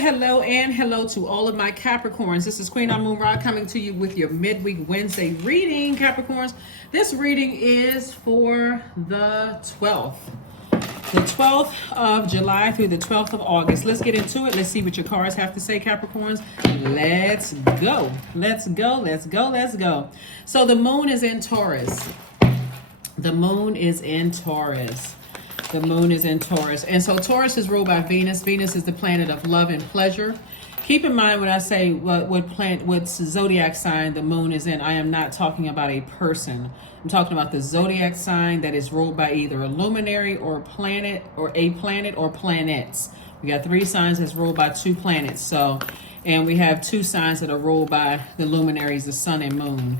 hello, and hello to all of my Capricorns. This is Queen Amun Ra coming to you with your midweek Wednesday reading, Capricorns. This reading is for the 12th. The 12th of July through the 12th of August. Let's get into it. Let's see what your cards have to say, Capricorns. Let's go. Let's go. Let's go. Let's go. So the moon is in Taurus. The moon is in Taurus. The moon is in Taurus. And so Taurus is ruled by Venus. Venus is the planet of love and pleasure. Keep in mind when I say what zodiac sign the moon is in, I am not talking about a person. I'm talking about the zodiac sign that is ruled by either a luminary or a planet or planets. We got 3 signs that's ruled by 2 planets. So, and we have 2 signs that are ruled by the luminaries, the sun and moon.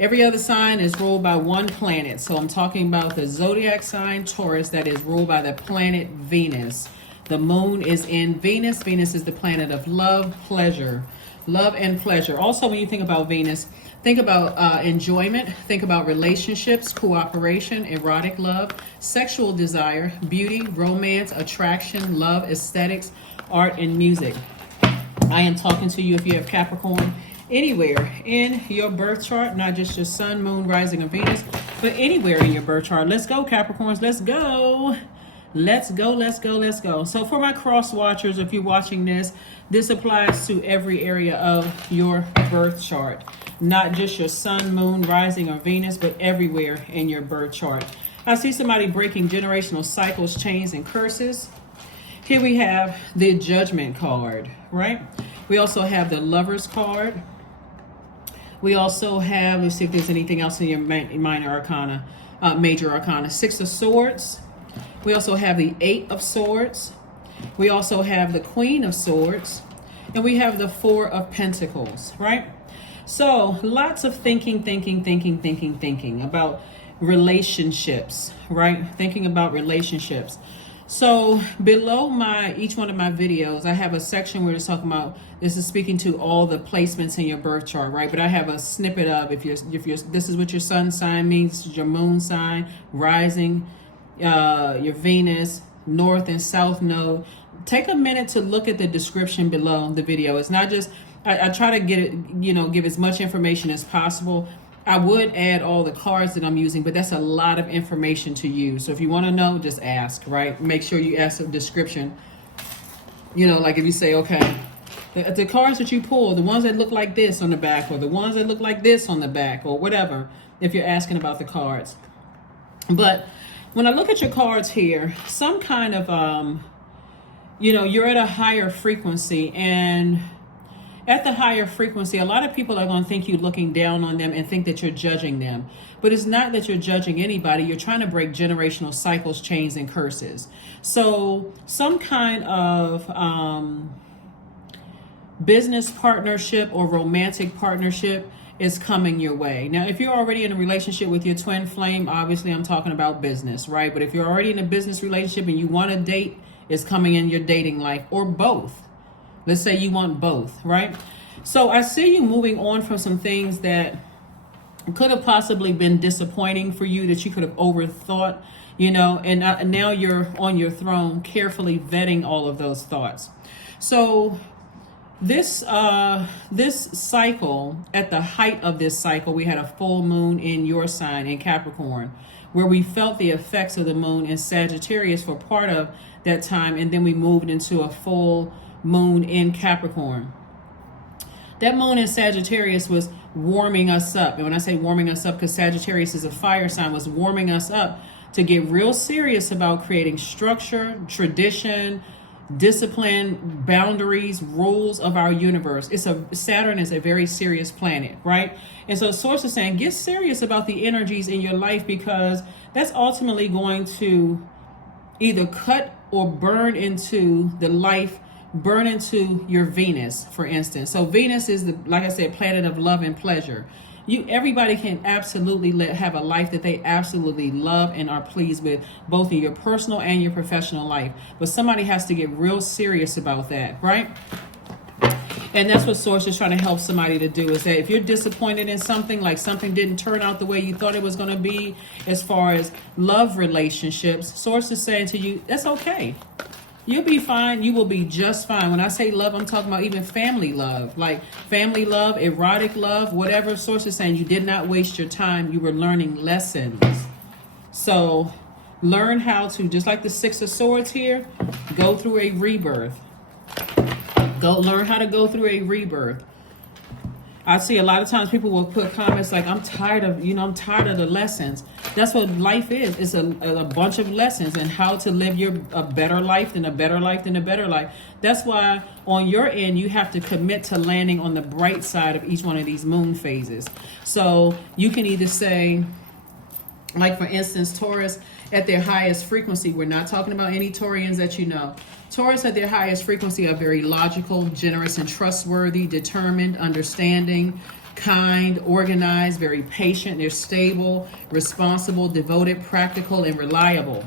Every other sign is ruled by 1 planet. So I'm talking about the zodiac sign Taurus that is ruled by the planet Venus. The moon is in Venus. Venus is the planet of love, pleasure, love and pleasure. Also, when you think about Venus, think about enjoyment, think about relationships, cooperation, erotic love, sexual desire, beauty, romance, attraction, love, aesthetics, art, and music. I am talking to you if you have Capricorn anywhere in your birth chart, not just your sun, moon, rising, or Venus, but anywhere in your birth chart. Let's go, Capricorns. Let's go. Let's go, let's go, let's go. So for my cross watchers, if you're watching this applies to every area of your birth chart. Not just your sun, moon, rising, or Venus, but everywhere in your birth chart. I see somebody breaking generational cycles, chains, and curses. Here we have the Judgment card, right? We also have the Lovers card. We also have, let's see if there's anything else in your minor arcana, major arcana. 6 of Swords. We also have the 8 of Swords. We also have the Queen of Swords. And we have the 4 of Pentacles, right? So lots of thinking about relationships, right? Thinking about relationships. So below each one of my videos, I have a section where it's talking about, this is speaking to all the placements in your birth chart, right? But I have a snippet of if you're this is what your sun sign means, your moon sign, rising, your Venus, north and south node. Take a minute to look at the description below the video. It's not just, I try to get it, give as much information as possible. I would add all the cards that I'm using, but that's a lot of information to use. So if you want to know, just ask, right? Make sure you ask the description. Like if you say, okay, the cards that you pull, the ones that look like this on the back, or the ones that look like this on the back, or whatever, if you're asking about the cards. But when I look at your cards here, some kind of, you're at a higher frequency, and at the higher frequency, a lot of people are going to think you're looking down on them and think that you're judging them. But it's not that you're judging anybody. You're trying to break generational cycles, chains, and curses. So some kind of business partnership or romantic partnership is coming your way. Now, if you're already in a relationship with your twin flame, obviously I'm talking about business, right? But if you're already in a business relationship and you want to date, it's coming in your dating life, or both. Let's say you want both, right? So I see you moving on from some things that could have possibly been disappointing for you, that you could have overthought, and now you're on your throne carefully vetting all of those thoughts. So this cycle, at the height of this cycle, we had a full moon in your sign in Capricorn, where we felt the effects of the moon in Sagittarius for part of that time, and then we moved into a full moon in Capricorn. That moon in Sagittarius was warming us up. And when I say warming us up, because Sagittarius is a fire sign, was warming us up to get real serious about creating structure, tradition, discipline, boundaries, rules of our universe. Saturn is a very serious planet, right? And so Source is saying, get serious about the energies in your life, because that's ultimately going to either cut or burn into your Venus, for instance. So Venus is like I said, planet of love and pleasure. Everybody can absolutely have a life that they absolutely love and are pleased with, both in your personal and your professional life. But somebody has to get real serious about that, right? And that's what Source is trying to help somebody to do, is that if you're disappointed in something, like something didn't turn out the way you thought it was going to be, as far as love relationships, Source is saying to you, that's okay. You'll be fine. You will be just fine. When I say love, I'm talking about even family love. Like family love, erotic love, whatever source is saying. You did not waste your time. You were learning lessons. So learn how to, just like the Six of Swords here, go through a rebirth. Go learn how to go through a rebirth. I see a lot of times people will put comments like, I'm tired of the lessons. That's what life is. It's a bunch of lessons and how to live a better life than a better life than a better life. That's why on your end, you have to commit to landing on the bright side of each one of these moon phases. So you can either say, like for instance, Taurus at their highest frequency. We're not talking about any Taurians that you know. Taurus at their highest frequency are very logical, generous, and trustworthy, determined, understanding, kind, organized, very patient. They're stable, responsible, devoted, practical, and reliable.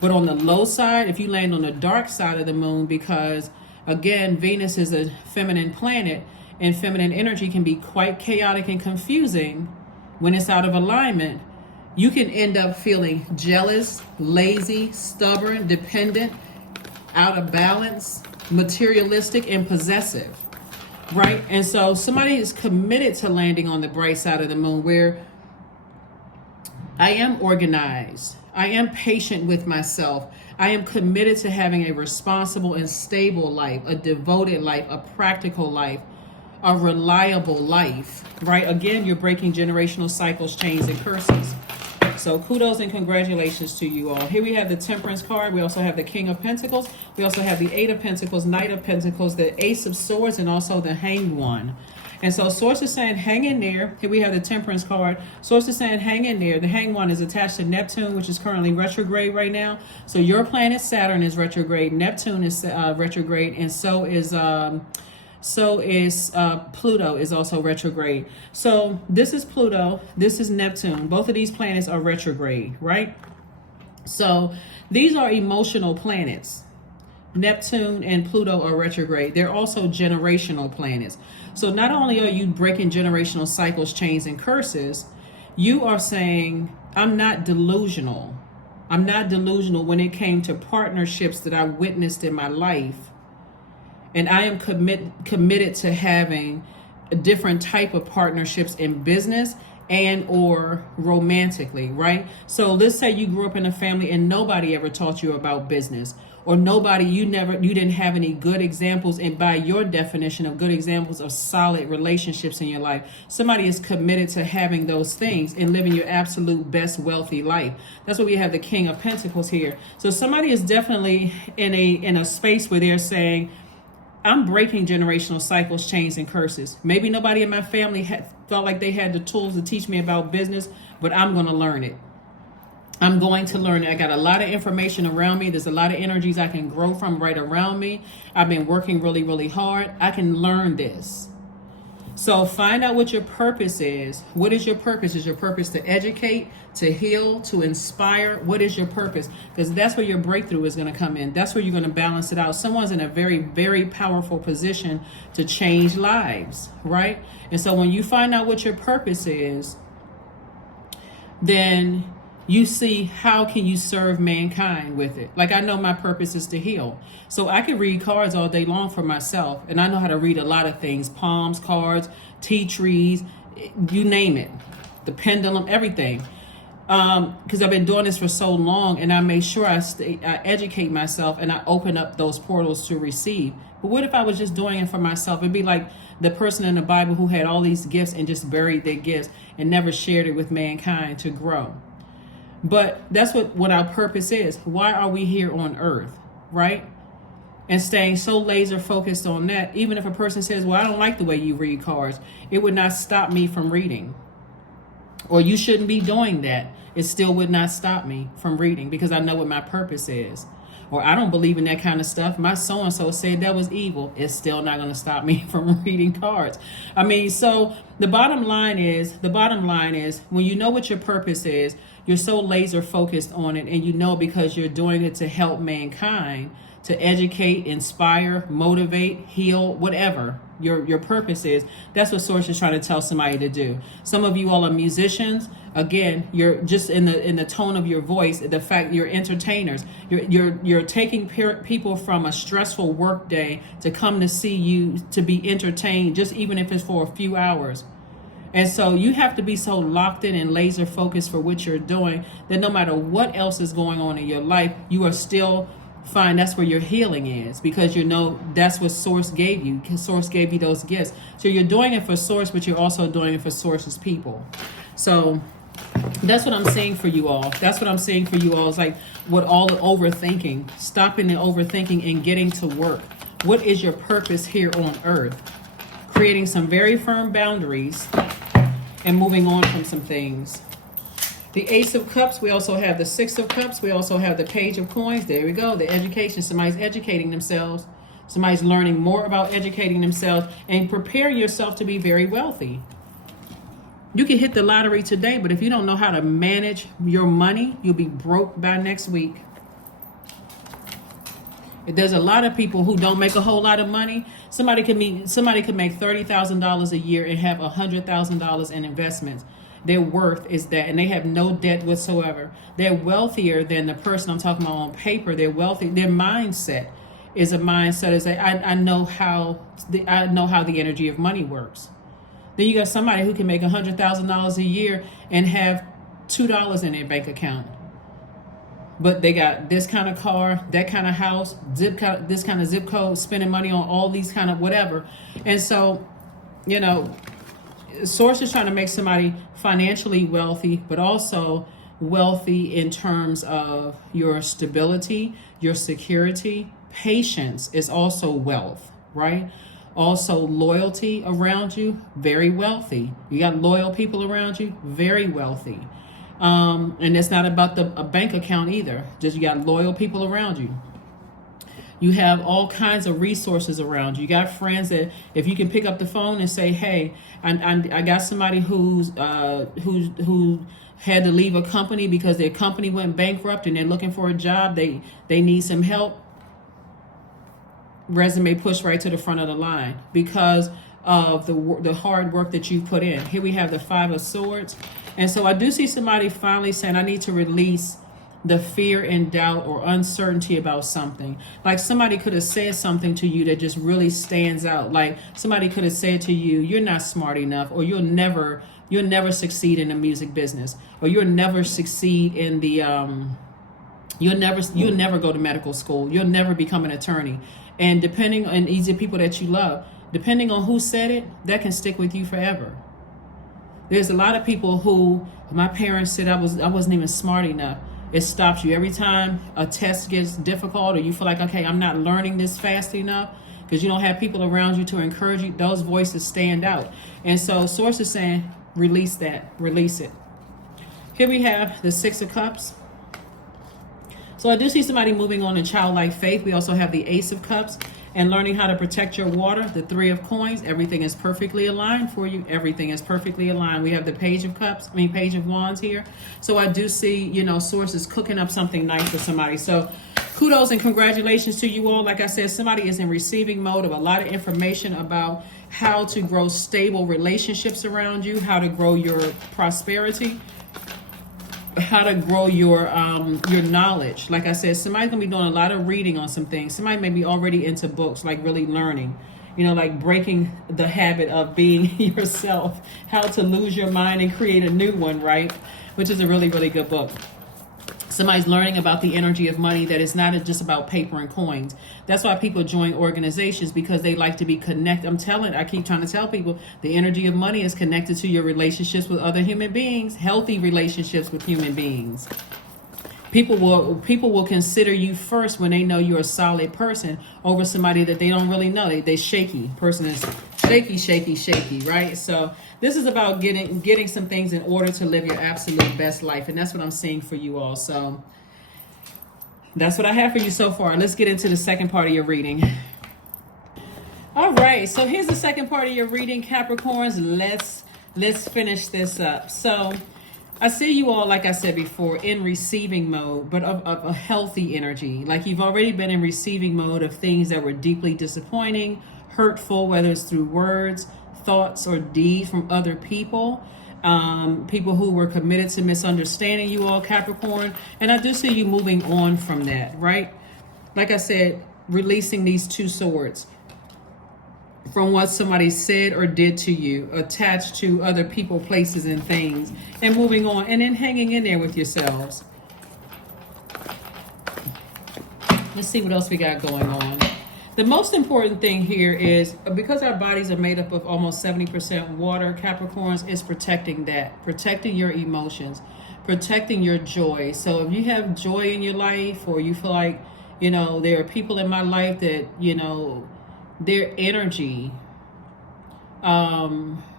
But on the low side, if you land on the dark side of the moon, because again, Venus is a feminine planet, and feminine energy can be quite chaotic and confusing when it's out of alignment, you can end up feeling jealous, lazy, stubborn, dependent, out of balance, materialistic, and possessive, right? And so somebody is committed to landing on the bright side of the moon where I am organized, I am patient with myself, I am committed to having a responsible and stable life, a devoted life, a practical life, a reliable life, right? Again, you're breaking generational cycles, chains, and curses. So kudos and congratulations to you all. Here we have the Temperance card. We also have the King of Pentacles. We also have the Eight of Pentacles, Knight of Pentacles, the Ace of Swords, and also the Hanged One. And so Source is saying hang in there. Here we have the Temperance card. Source is saying hang in there. The Hanged One is attached to Neptune, which is currently retrograde right now. So your planet Saturn is retrograde. Neptune is retrograde, and so is Pluto is also retrograde. So this is Pluto, this is Neptune. Both of these planets are retrograde, right? So these are emotional planets. Neptune and Pluto are retrograde. They're also generational planets. So not only are you breaking generational cycles, chains, and curses, you are saying, I'm not delusional. I'm not delusional when it came to partnerships that I witnessed in my life. And I am committed to having a different type of partnerships in business and or romantically, right? So let's say you grew up in a family and nobody ever taught you about business, or you didn't have any good examples, and by your definition of good examples of solid relationships in your life, somebody is committed to having those things and living your absolute best wealthy life. That's why we have the King of Pentacles here. So somebody is definitely in a space where they're saying, I'm breaking generational cycles, chains, and curses. Maybe nobody in my family felt like they had the tools to teach me about business, but I'm going to learn it. I'm going to learn it. I got a lot of information around me. There's a lot of energies I can grow from right around me. I've been working really, really hard. I can learn this. So find out what your purpose is. What is your purpose? Is your purpose to educate, to heal, to inspire? What is your purpose? Because that's where your breakthrough is going to come in. That's where you're going to balance it out. Someone's in a very, very powerful position to change lives, right? And so when you find out what your purpose is, then you see how can you serve mankind with it. Like I know my purpose is to heal. So I can read cards all day long for myself. And I know how to read a lot of things. Palms, cards, tea trees, you name it. The pendulum, everything. Because I've been doing this for so long, and I make sure I educate myself and I open up those portals to receive. But what if I was just doing it for myself? It'd be like the person in the Bible who had all these gifts and just buried their gifts and never shared it with mankind to grow. But that's what our purpose is. Why are we here on earth, right? And staying so laser focused on that, even if a person says, well, I don't like the way you read cards, it would not stop me from reading. Or you shouldn't be doing that. It still would not stop me from reading because I know what my purpose is. Or I don't believe in that kind of stuff. My so-and-so said that was evil. It's still not going to stop me from reading cards. I mean, so the bottom line is when you know what your purpose is, you're so laser focused on it, and you know because you're doing it to help mankind, to educate, inspire, motivate, heal, whatever your purpose is. That's what Source is trying to tell somebody to do. Some of you all are musicians. Again, you're just in the tone of your voice, the fact you're entertainers. You're taking people from a stressful work day to come to see you, to be entertained, just even if it's for a few hours. And so you have to be so locked in and laser focused for what you're doing that no matter what else is going on in your life, you are still fine. That's where your healing is, because you know that's what Source gave you. Source gave you those gifts. So you're doing it for Source, but you're also doing it for Source's people. So that's what I'm seeing for you all. That's what I'm seeing for you all. Is like what all the overthinking, stopping the overthinking and getting to work. What is your purpose here on earth? Creating some very firm boundaries and moving on from some things. The Ace of Cups, we also have the Six of Cups, we also have the Page of Coins. There we go, the education. Somebody's educating themselves. Somebody's learning more about educating themselves and preparing yourself to be very wealthy. You can hit the lottery today, but if you don't know how to manage your money, you'll be broke by next week. There's a lot of people who don't make a whole lot of money. Somebody could make $30,000 a year and have $100,000 in investments. Their worth is that, and they have no debt whatsoever. They're wealthier than the person I'm talking about on paper. They're wealthy. Their mindset is a mindset is that I know how the energy of money works. Then you got somebody who can make $100,000 a year and have $2 in their bank account. But they got this kind of car, that kind of house, this kind of zip code, spending money on all these kind of whatever. And so, you know, Source is trying to make somebody financially wealthy, but also wealthy in terms of your stability, your security. Patience is also wealth, right? Also loyalty around you, very wealthy. You got loyal people around you, very wealthy. And it's not about a bank account either. Just you got loyal people around you. You have all kinds of resources around you. You got friends that if you can pick up the phone and say, "Hey, I got somebody who had to leave a company because their company went bankrupt and they're looking for a job. They need some help." Resume pushed right to the front of the line because of the hard work that you put in. Here we have the Five of Swords. And so I do see somebody finally saying, I need to release the fear and doubt or uncertainty about something. Like somebody could have said something to you that just really stands out. Like somebody could have said to you, you're not smart enough, or you'll never succeed in the music business, or you'll never succeed in the, you'll never go to medical school. You'll never become an attorney. And depending on these are people that you love, depending on who said it, that can stick with you forever. There's a lot of people who, my parents said I wasn't even smart enough. It stops you every time a test gets difficult or you feel like, okay, I'm not learning this fast enough, because you don't have people around you to encourage you. Those voices stand out. And so Source is saying, release that, release it. Here we have the Six of Cups. So I do see somebody moving on in childlike faith. We also have the Ace of Cups and learning how to protect your water, the Three of Coins. Everything is perfectly aligned for you. Everything is perfectly aligned. We have the Page of Wands here. So I do see, Source is cooking up something nice for somebody. So kudos and congratulations to you all. Like I said, somebody is in receiving mode of a lot of information about how to grow stable relationships around you, how to grow your prosperity, how to grow your knowledge. Like I said, somebody's gonna be doing a lot of reading on some things. Somebody may be already into books, like really learning, like breaking the habit of being yourself, how to lose your mind and create a new one, right? Which is a really, really good book. Somebody's learning about the energy of money, that it's not just about paper and coins. That's why people join organizations, because they like to be connected. I keep trying to tell people the energy of money is connected to your relationships with other human beings, healthy relationships with human beings. People will consider you first when they know you're a solid person over somebody that they don't really know. They shaky. Person is shaky, right? So this is about getting some things in order to live your absolute best life. And that's what I'm seeing for you all. So that's what I have for you so far. Let's get into the second part of your reading. All right. So here's the second part of your reading, Capricorns. Let's finish this up. So I see you all, like I said before, in receiving mode, but of a healthy energy. Like you've already been in receiving mode of things that were deeply disappointing, hurtful, whether it's through words, thoughts, or deeds from other people. People who were committed to misunderstanding you all, Capricorn. And I do see you moving on from that, right? Like I said, releasing these two swords from what somebody said or did to you, attached to other people, places, and things, and moving on, and then hanging in there with yourselves. Let's see what else we got going on. The most important thing here is, because our bodies are made up of almost 70% water, Capricorns, is protecting that, protecting your emotions, protecting your joy. So if you have joy in your life, or you feel like, there are people in my life that, their energy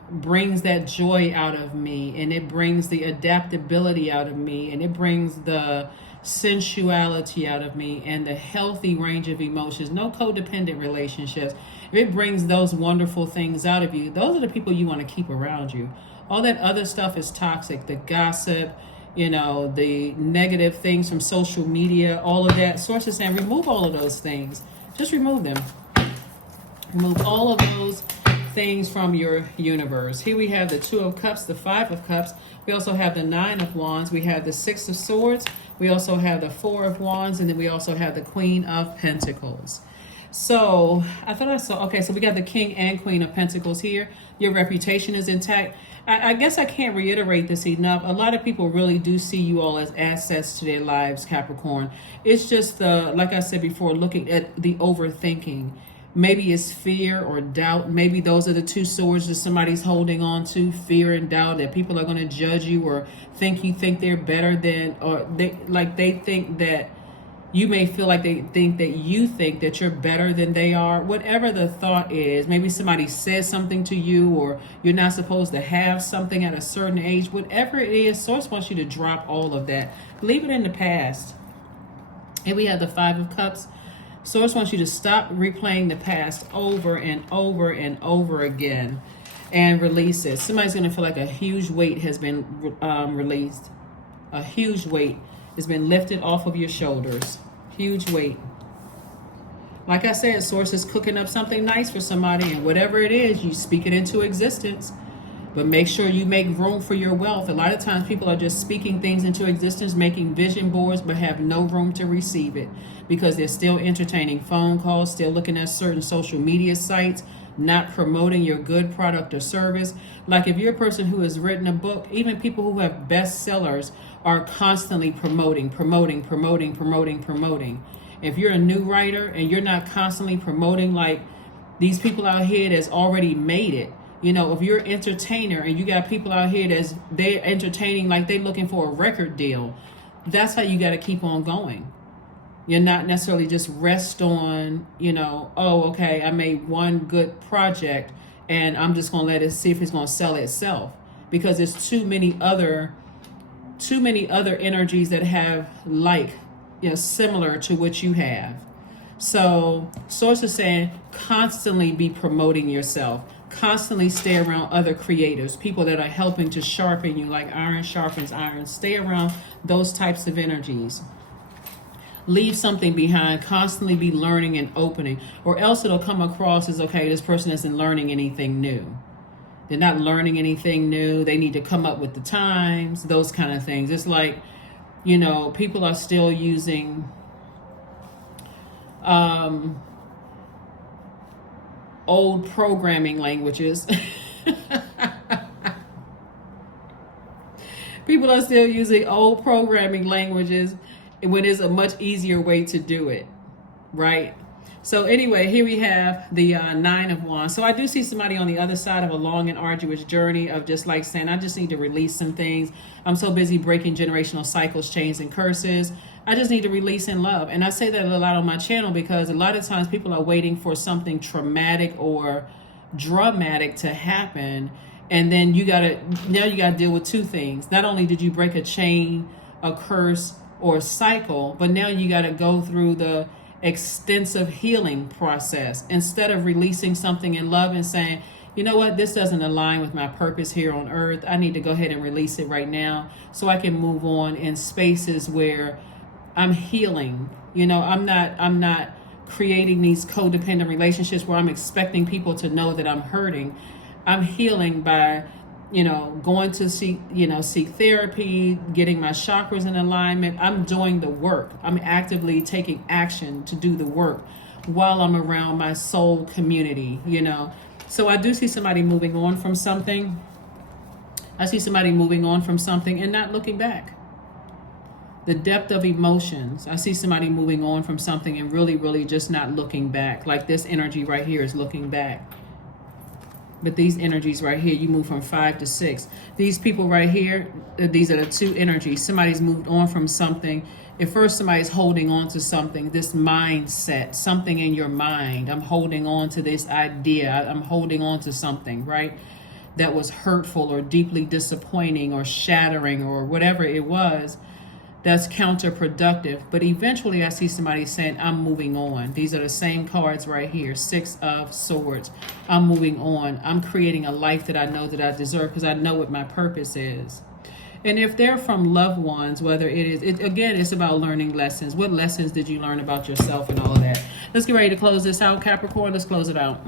brings that joy out of me, and it brings the adaptability out of me, and it brings the sensuality out of me, and the healthy range of emotions, no codependent relationships. If it brings those wonderful things out of you, those are the people you want to keep around you. All that other stuff is toxic. The gossip, the negative things from social media, all of that. Source is saying remove all of those things. Just remove them. Remove all of those things from your universe. Here we have the Two of Cups, the Five of Cups. We also have the Nine of Wands. We have the Six of Swords. We also have the Four of Wands. And then we also have the Queen of Pentacles. So I thought I saw, okay, so we got the King and Queen of Pentacles here. Your reputation is intact. I guess I can't reiterate this enough. A lot of people really do see you all as assets to their lives, Capricorn. It's just, like I said before, looking at the overthinking. Maybe it's fear or doubt. Maybe those are the two swords that somebody's holding on to, fear and doubt, that people are going to judge you or think they're better than, or they think that you may feel like they think that you think that you're better than they are. Whatever the thought is, maybe somebody says something to you, or you're not supposed to have something at a certain age. Whatever it is, Source wants you to drop all of that. Leave it in the past. And we have the Five of Cups. Source wants you to stop replaying the past over and over and over again and release it. Somebody's going to feel like a huge weight has been released. A huge weight has been lifted off of your shoulders. Huge weight. Like I said, Source is cooking up something nice for somebody, and whatever it is, you speak it into existence. But make sure you make room for your wealth. A lot of times people are just speaking things into existence, making vision boards, but have no room to receive it because they're still entertaining phone calls, still looking at certain social media sites, not promoting your good product or service. Like if you're a person who has written a book, even people who have bestsellers are constantly promoting. If you're a new writer and you're not constantly promoting, like these people out here that's already made it, if you're an entertainer and you got people out here they're entertaining, like they're looking for a record deal, that's how you got to keep on going. You're not necessarily just rest on, oh, okay, I made one good project and I'm just going to let it see if it's going to sell itself, because there's too many other energies that have similar to what you have. So Source is saying constantly be promoting yourself. Constantly stay around other creators, people that are helping to sharpen you, like iron sharpens iron. Stay around those types of energies. Leave something behind. Constantly be learning and opening, or else it'll come across as, okay, this person isn't learning anything new. They're not learning anything new. They need to come up with the times, those kind of things. It's like, people are still using old programming languages. People are still using old programming languages when there's a much easier way to do it, right? So anyway, here we have the Nine of Wands. So I do see somebody on the other side of a long and arduous journey of just like saying, I just need to release some things. I'm so busy breaking generational cycles, chains, and curses. I just need to release in love. And I say that a lot on my channel because a lot of times people are waiting for something traumatic or dramatic to happen. And then you gotta deal with two things. Not only did you break a chain, a curse, or a cycle, but now you gotta go through the extensive healing process. Instead of releasing something in love and saying, you know what, this doesn't align with my purpose here on earth. I need to go ahead and release it right now so I can move on in spaces where I'm healing. You know, I'm not creating these codependent relationships where I'm expecting people to know that I'm hurting. I'm healing by, you know, going to seek therapy, getting my chakras in alignment. I'm doing the work. I'm actively taking action to do the work while I'm around my soul community, you know. So I do see somebody moving on from something. I see somebody moving on from something and not looking back. The depth of emotions. I see somebody moving on from something and really, really just not looking back. Like this energy right here is looking back. But these energies right here, you move from 5 to 6. These people right here, these are the two energies. Somebody's moved on from something. At first, somebody's holding on to something, this mindset, something in your mind. I'm holding on to this idea. I'm holding on to something, right? That was hurtful or deeply disappointing or shattering or whatever it was. That's counterproductive. But eventually I see somebody saying, I'm moving on. These are the same cards right here. 6 of Swords. I'm moving on. I'm creating a life that I know that I deserve because I know what my purpose is. And if they're from loved ones, whether again, it's about learning lessons. What lessons did you learn about yourself and all of that? Let's get ready to close this out, Capricorn. Let's close it out.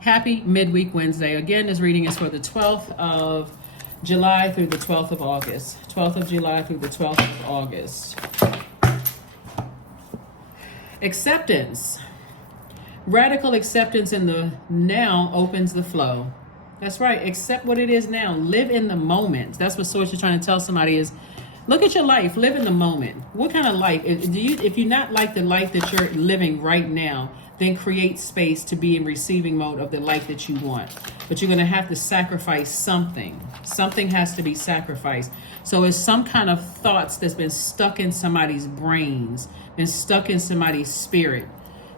Happy midweek Wednesday. Again, this reading is for the 12th of July through the 12th of August. 12th of July through the 12th of August. Acceptance. Radical acceptance in the now opens the flow. That's right. Accept what it is now. Live in the moment. That's what Source is trying to tell somebody is, look at your life. Live in the moment. What kind of life? If you're not like the life that you're living right now, then create space to be in receiving mode of the life that you want. But you're going to have to sacrifice something. Something has to be sacrificed. So it's some kind of thoughts that's been stuck in somebody's brains, been stuck in somebody's spirit.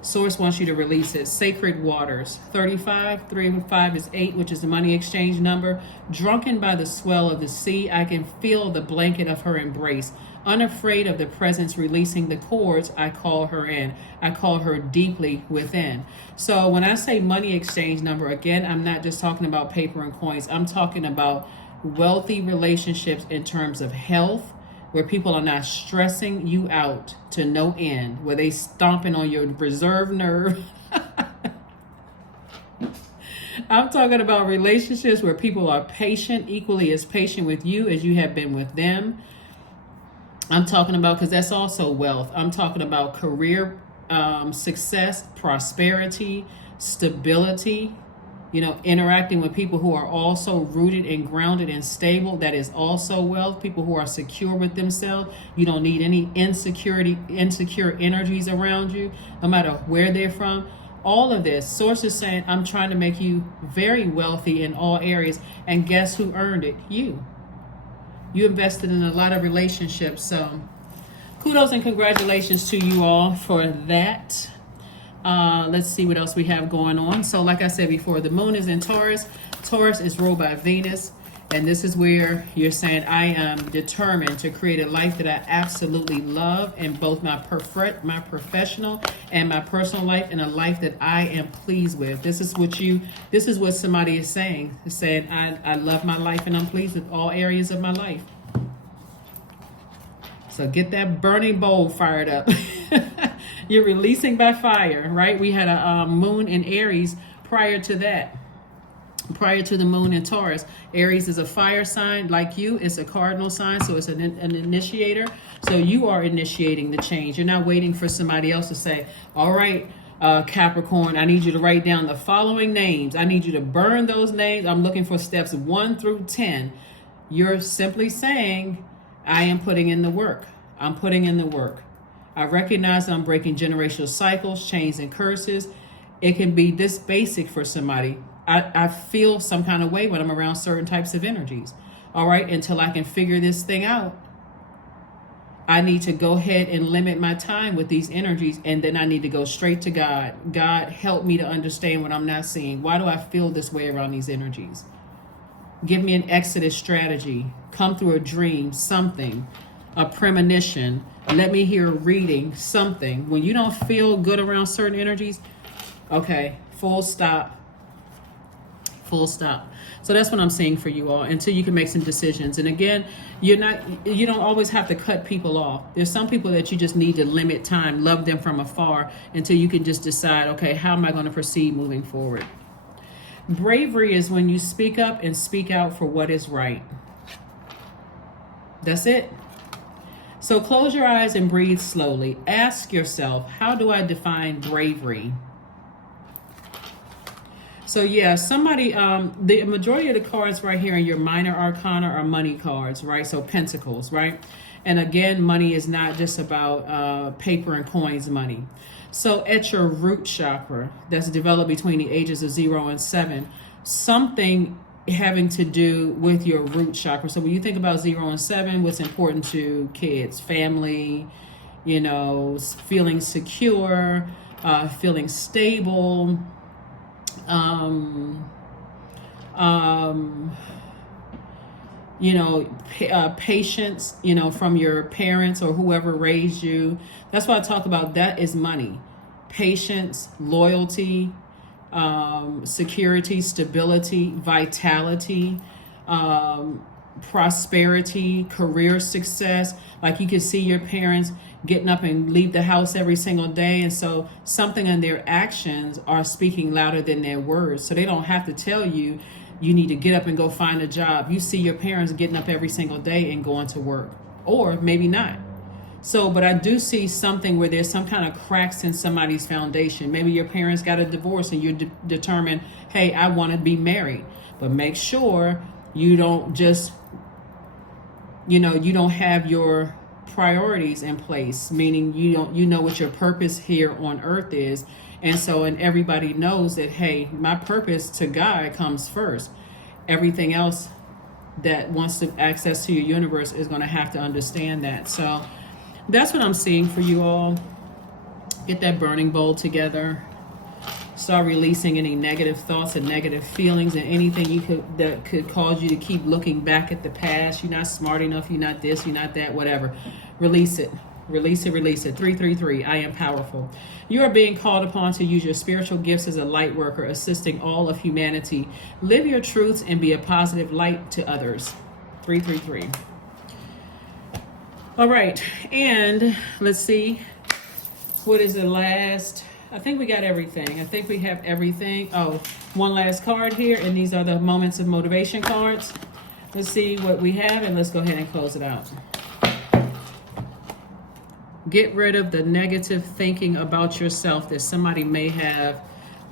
Source wants you to release it. Sacred waters. 35, 3 and 5 is 8, which is the money exchange number. Drunken by the swell of the sea, I can feel the blanket of her embrace. Unafraid of the presence releasing the cords, I call her in. I call her deeply within. So when I say money exchange number, again, I'm not just talking about paper and coins. I'm talking about wealthy relationships in terms of health, where people are not stressing you out to no end, where they stomping on your reserve nerve. I'm talking about relationships where people are patient, equally as patient with you as you have been with them. I'm talking about, because that's also wealth. I'm talking about career success, prosperity, stability, you know, interacting with people who are also rooted and grounded and stable. That is also wealth. People who are secure with themselves. You don't need any insecure energies around you, no matter where they're from. All of this, Source is saying, I'm trying to make you very wealthy in all areas. And guess who earned it? You. You invested in a lot of relationships. So kudos and congratulations to you all for that. Let's see what else we have going on. So like I said before, the moon is in Taurus. Taurus is ruled by Venus. And this is where you're saying, I am determined to create a life that I absolutely love in both my professional and my personal life, and a life that I am pleased with. This is what somebody is saying. It's saying, I love my life and I'm pleased with all areas of my life. So get that burning bowl fired up. You're releasing by fire, right? We had a moon in Aries prior to that. Prior to the moon in Taurus. Aries is a fire sign. Like you, it's a cardinal sign, so it's an initiator. So you are initiating the change. You're not waiting for somebody else to say, all right, Capricorn, I need you to write down the following names. I need you to burn those names. I'm looking for steps 1 through 10. You're simply saying, I am putting in the work. I'm putting in the work. I recognize that I'm breaking generational cycles, chains, and curses. It can be this basic for somebody. I feel some kind of way when I'm around certain types of energies. All right, until I can figure this thing out, I need to go ahead and limit my time with these energies, and then I need to go straight to God. God, help me to understand what I'm not seeing. Why do I feel this way around these energies? Give me an exodus strategy. Come through a dream, something, a premonition. Let me hear a reading, something. When you don't feel good around certain energies, okay, full stop. Full stop. So that's what I'm saying for you all, until you can make some decisions. And again, you don't always have to cut people off. There's some people that you just need to limit time, love them from afar, until you can just decide, okay, how am I going to proceed moving forward? Bravery is when you speak up and speak out for what is right. That's it. So close your eyes and breathe slowly. Ask yourself, how do I define bravery? So yeah, somebody, the majority of the cards right here in your minor arcana are money cards, right? So pentacles, right? And again, money is not just about paper and coins money. So at your root chakra, that's developed between the ages of 0 and 7, something having to do with your root chakra. So when you think about 0 and 7, what's important to kids? Family, you know, feeling secure, feeling stable, you know, patience, you know, from your parents or whoever raised you. That's why I talk about that is money. Patience, loyalty, security, stability, vitality, prosperity, career success. Like you can see your parents getting up and leave the house every single day. And so something in their actions are speaking louder than their words. So they don't have to tell you, you need to get up and go find a job. You see your parents getting up every single day and going to work, or maybe not. So, but I do see something where there's some kind of cracks in somebody's foundation. Maybe your parents got a divorce and you're determined, hey, I want to be married. But make sure you don't just, you know, you don't have your priorities in place, meaning you know what your purpose here on earth is. And so, and everybody knows that, hey, my purpose to God comes first. Everything else that wants to access to your universe is going to have to understand that. So that's what I'm seeing for you all. Get that burning bowl together. Start releasing any negative thoughts and negative feelings and anything that could cause you to keep looking back at the past. You're not smart enough. You're not this. You're not that. Whatever. Release it. Release it. Release it. 333. I am powerful. You are being called upon to use your spiritual gifts as a light worker, assisting all of humanity. Live your truths and be a positive light to others. 333. All right, and let's see, what is the last? I think we got everything. I think we have everything. Oh, one last card here, and these are the moments of motivation cards. Let's see what we have, and let's go ahead and close it out. Get rid of the negative thinking about yourself that somebody may have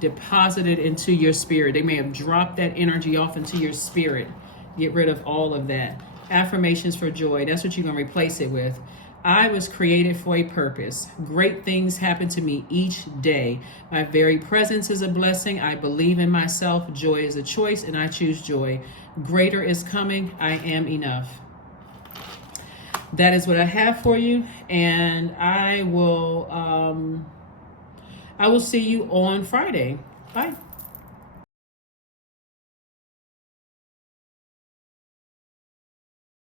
deposited into your spirit. They may have dropped that energy off into your spirit. Get rid of all of that. Affirmations for joy. That's what you're going to replace it with. I was created for a purpose. Great things happen to me each day. My very presence is a blessing. I believe in myself. Joy is a choice, and I choose joy. Greater is coming. I am enough. That is what I have for you, and I will see you on Friday. Bye.